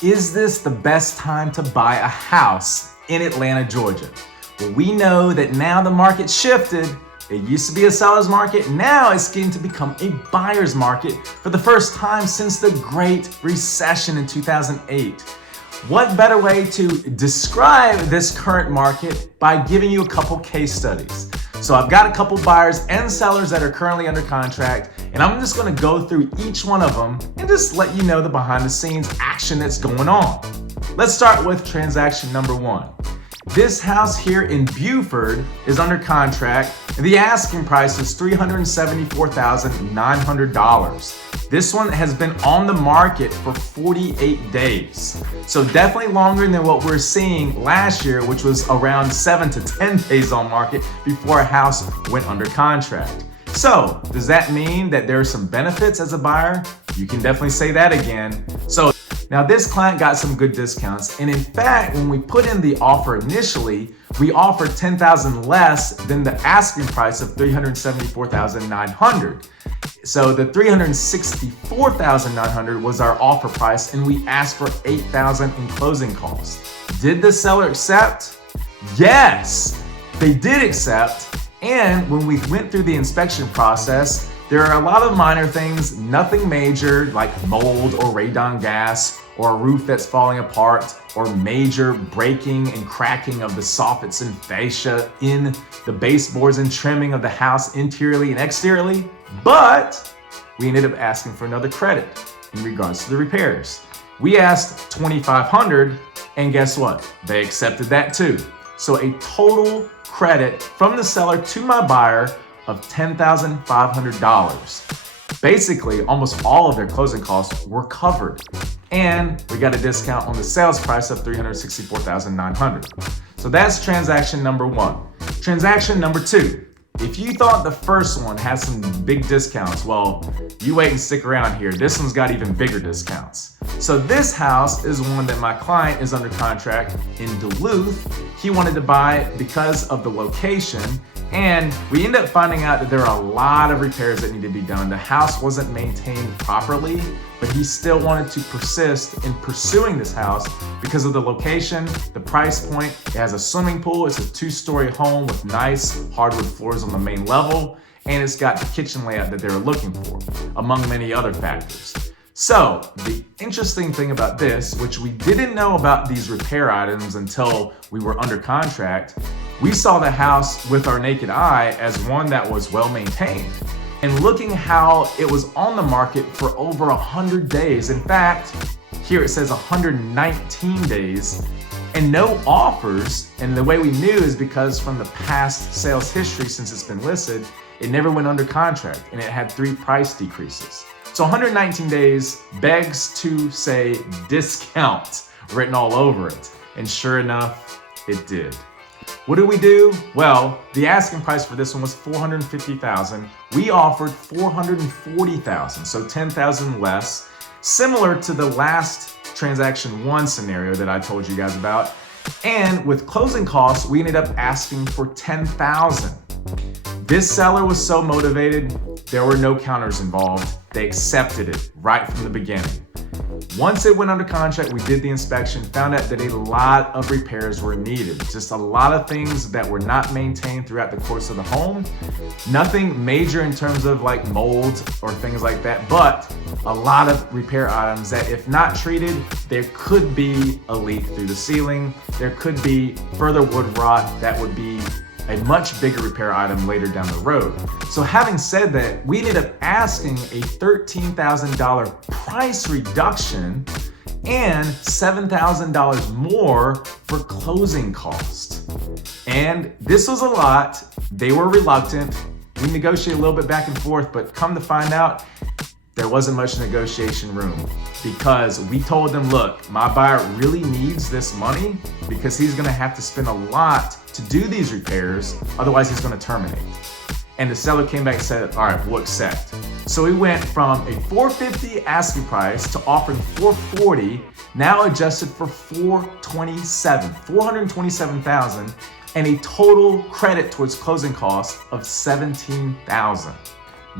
Is this the best time to buy a house in Atlanta, Georgia? Well, we know that now the market shifted. It used to be a seller's market. Now it's getting to become a buyer's market for the first time since the Great Recession in 2008. What better way to describe this current market by giving you a couple case studies? So I've got a couple buyers and sellers that are currently under contract, and I'm just gonna go through each one of them and just let you know the behind the scenes action that's going on. Let's start with transaction number one. This house here in Beaufort is under contract, and the asking price is $374,900. This one has been on the market for 48 days. So definitely longer than what we're seeing last year, which was around 7 to 10 days on market before a house went under contract. So does that mean that there are some benefits as a buyer? You can definitely say that again. So now this client got some good discounts, and in fact, when we put in the offer initially, we offered $10,000 less than the asking price of $374,900. So the $364,900 was our offer price, and we asked for $8,000 in closing costs. Did the seller accept? Yes, they did accept. And when we went through the inspection process, there are a lot of minor things, nothing major like mold or radon gas or a roof that's falling apart or major breaking and cracking of the soffits and fascia in the baseboards and trimming of the house interiorly and exteriorly. But we ended up asking for another credit in regards to the repairs. We asked $2,500, and guess what? They accepted that too. So a total credit from the seller to my buyer of $10,500. Basically, almost all of their closing costs were covered. And we got a discount on the sales price of $364,900. So that's transaction number one. Transaction number two. If you thought the first one had some big discounts, well, you wait and stick around here. This one's got even bigger discounts. So this house is one that my client is under contract in Duluth. He wanted to buy it because of the location, and we ended up finding out that there are a lot of repairs that need to be done. The house wasn't maintained properly, but he still wanted to persist in pursuing this house because of the location, the price point. It has a swimming pool. It's a 2-story home with nice hardwood floors on the main level, and it's got the kitchen layout that they were looking for, among many other factors. So the interesting thing about this, which we didn't know about these repair items until we were under contract, we saw the house with our naked eye as one that was well maintained. And looking how it was on the market for over 100 days. In fact, here it says 119 days and no offers. And the way we knew is because from the past sales history since it's been listed, it never went under contract and it had 3 price decreases. So 119 days begs to say discount written all over it. And sure enough, it did. What did we do? Well, the asking price for this one was $450,000. We offered $440,000, so $10,000 less, similar to the last transaction one scenario that I told you guys about. And with closing costs, we ended up asking for $10,000. This seller was so motivated, there were no counters involved. They accepted it right from the beginning. Once it went under contract, we did the inspection, found out that a lot of repairs were needed. Just a lot of things that were not maintained throughout the course of the home. Nothing major in terms of like mold or things like that, but a lot of repair items that if not treated, there could be a leak through the ceiling. There could be further wood rot that would be a much bigger repair item later down the road. So having said that, we ended up asking a $13,000 price reduction and $7,000 more for closing costs. And this was a lot. They were reluctant. We negotiated a little bit back and forth, but come to find out, there wasn't much negotiation room because we told them, look, my buyer really needs this money because he's gonna have to spend a lot to do these repairs, otherwise he's gonna terminate. And the seller came back and said, all right, we'll accept. So we went from a $450 asking price to offering $440, now adjusted for $427,000, and a total credit towards closing costs of $17,000.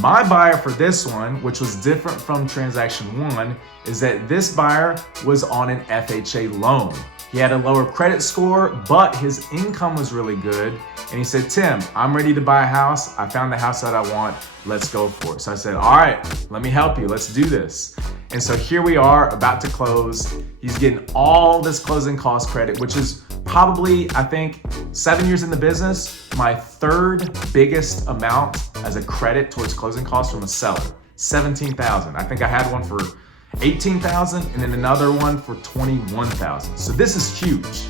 My buyer for this one, which was different from transaction one, is that this buyer was on an FHA loan. He had a lower credit score, but his income was really good. And he said, Tim, I'm ready to buy a house. I found the house that I want. Let's go for it. So I said, all right, let me help you. Let's do this. And so here we are about to close. He's getting all this closing cost credit, which is probably, I think, 7 years in the business, my third biggest amount as a credit towards closing costs from a seller, $17,000. I think I had one for $18,000 and then another one for $21,000. So this is huge.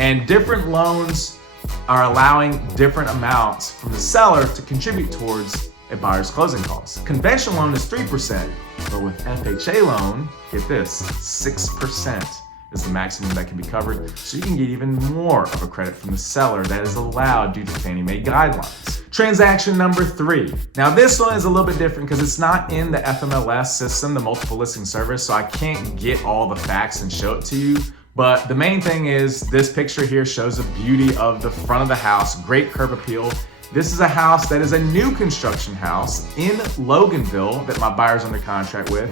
And different loans are allowing different amounts from the seller to contribute towards a buyer's closing costs. Conventional loan is 3%, but with FHA loan, get this, 6% is the maximum that can be covered. So you can get even more of a credit from the seller that is allowed due to Fannie Mae guidelines. Transaction number 3. Now this one is a little bit different because it's not in the FMLS system, the multiple listing service, so I can't get all the facts and show it to you. But the main thing is this picture here shows the beauty of the front of the house, great curb appeal. This is a house that is a new construction house in Loganville that my buyer's under contract with.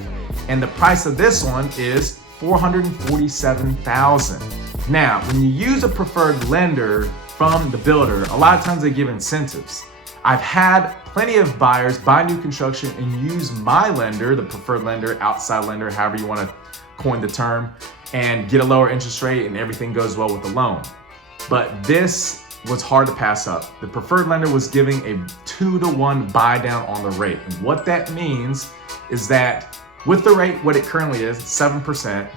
And the price of this one is $447,000. Now, when you use a preferred lender from the builder, a lot of times they give incentives. I've had plenty of buyers buy new construction and use my lender, the preferred lender, outside lender, however you want to coin the term, and get a lower interest rate and everything goes well with the loan. But this was hard to pass up. The preferred lender was giving a 2-to-1 buy down on the rate. And what that means is that with the rate, what it currently is, 7%,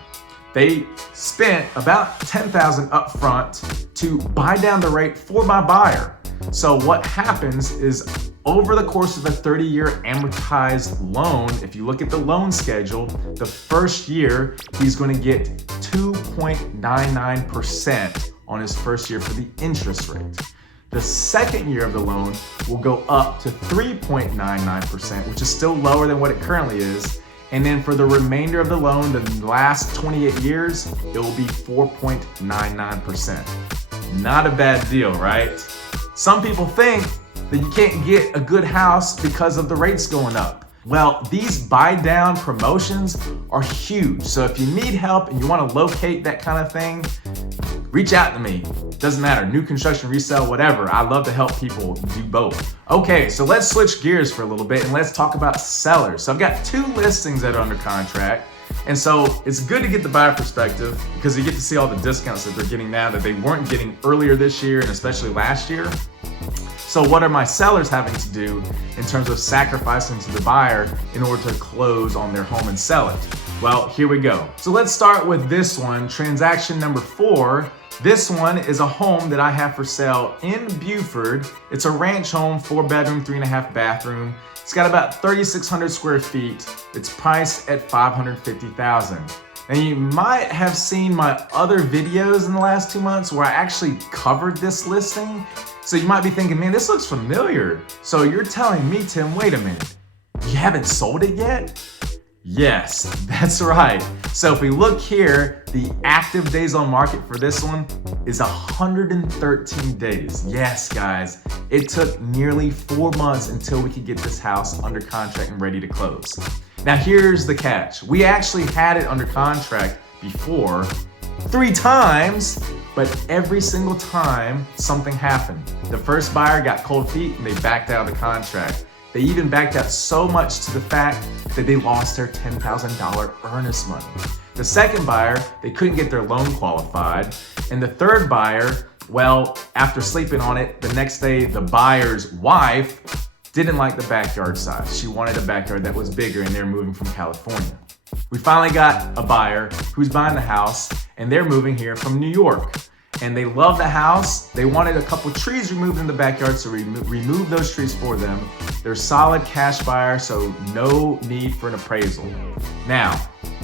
they spent about $10,000 up front to buy down the rate for my buyer. So what happens is over the course of a 30-year amortized loan, if you look at the loan schedule, the first year, he's going to get 2.99% on his first year for the interest rate. The second year of the loan will go up to 3.99%, which is still lower than what it currently is. And then for the remainder of the loan, the last 28 years, it will be 4.99%. Not a bad deal, right? Some people think that you can't get a good house because of the rates going up. Well, these buy down promotions are huge. So if you need help and you want to locate that kind of thing, reach out to me. Doesn't matter, new construction, resale, whatever. I love to help people do both. Okay, so let's switch gears for a little bit and let's talk about sellers. So I've got 2 listings that are under contract. And so it's good to get the buyer perspective because you get to see all the discounts that they're getting now that they weren't getting earlier this year and especially last year. So what are my sellers having to do in terms of sacrificing to the buyer in order to close on their home and sell it? Well, here we go. So let's start with this one, transaction number 4. This one is a home that I have for sale in Buford. It's a ranch home, 4-bedroom, 3.5 bathroom. It's got about 3,600 square feet. It's priced at $550,000. Now you might have seen my other videos in the last 2 months where I actually covered this listing. So you might be thinking, man, this looks familiar. So you're telling me, Tim, wait a minute, you haven't sold it yet? Yes, that's right. So if we look here, the active days on market for this one is 113 days. Yes, guys, it took nearly 4 months until we could get this house under contract and ready to close. Now here's the catch. We actually had it under contract before 3 times, but every single time something happened. The first buyer got cold feet and they backed out of the contract. They even backed out so much to the fact that they lost their $10,000 earnest money. The second buyer, they couldn't get their loan qualified. And the third buyer, well, after sleeping on it, the next day the buyer's wife didn't like the backyard size. She wanted a backyard that was bigger and they're moving from California. We finally got a buyer who's buying the house and they're moving here from New York. And they love the house. They wanted a couple trees removed in the backyard, so we removed those trees for them. They're solid cash buyer, so no need for an appraisal. Now,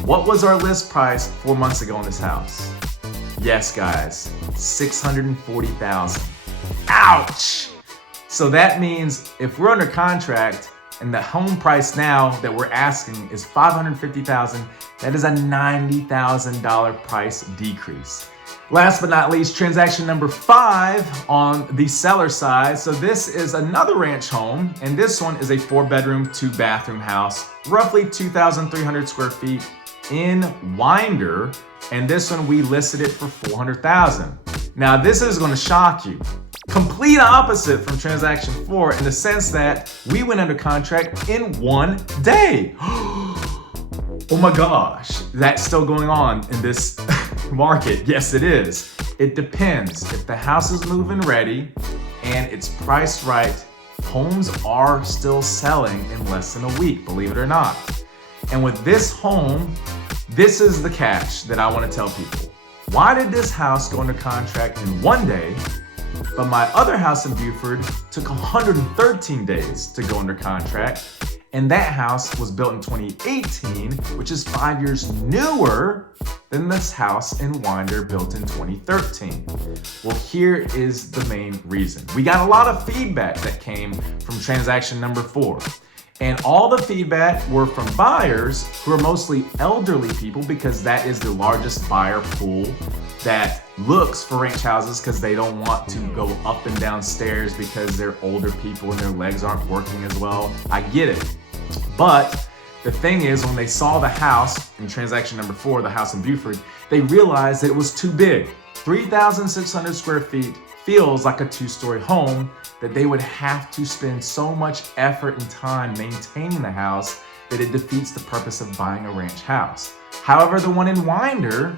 what was our list price 4 months ago on this house? Yes, guys, $640,000. Ouch! So that means if we're under contract and the home price now that we're asking is $550,000, That is a $90,000 price decrease. Last but not least, transaction number 5 on the seller side. So this is another ranch home, and this one is a 4-bedroom, 2-bathroom house, roughly 2,300 square feet in Winder, and this one we listed it for $400,000. Now this is going to shock you. Complete opposite from transaction 4 in the sense that we went under contract in 1 day. Oh my gosh, that's still going on in this market. Yes, it is. It depends. If the house is move-in ready and it's priced right, homes are still selling in less than a week, believe it or not. And with this home, this is the catch that I want to tell people. Why did this house go under contract in 1 day, but my other house in Beaufort took 113 days to go under contract? And that house was built in 2018, which is 5 years newer than this house in Winder built in 2013. Well, here is the main reason. We got a lot of feedback that came from transaction number 4. And all the feedback were from buyers who are mostly elderly people, because that is the largest buyer pool that looks for ranch houses because they don't want to go up and down stairs because they're older people and their legs aren't working as well. I get it. But the thing is, when they saw the house in transaction number 4, the house in Beaufort, they realized that it was too big. 3,600 square feet feels like a 2-story home, that they would have to spend so much effort and time maintaining the house that it defeats the purpose of buying a ranch house. However, the one in Winder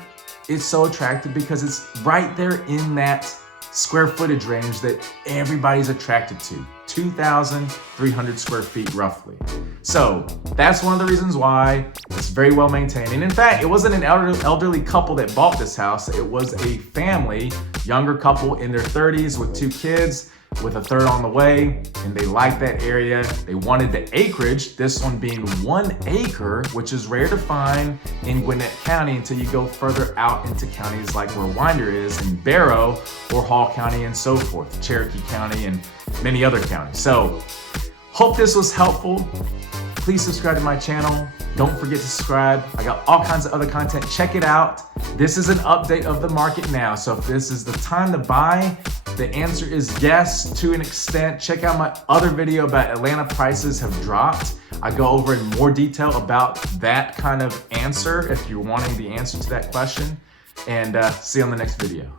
is so attractive because it's right there in that square footage range that everybody's attracted to. 2,300 square feet roughly. So that's one of the reasons why it's very well maintained. And in fact, it wasn't an elderly couple that bought this house. It was a family, younger couple in their 30s with 2 kids, with a third on the way, and they liked that area. They wanted the acreage, this one being 1 acre, which is rare to find in Gwinnett County until you go further out into counties like where Winder is, in Barrow or Hall County and so forth, Cherokee County and many other counties. So, hope this was helpful. Please subscribe to my channel. Don't forget to subscribe. I got all kinds of other content. Check it out. This is an update of the market now. So if this is the time to buy, the answer is yes to an extent. Check out my other video about Atlanta prices have dropped. I go over in more detail about that kind of answer if you're wanting the answer to that question. And see you on the next video.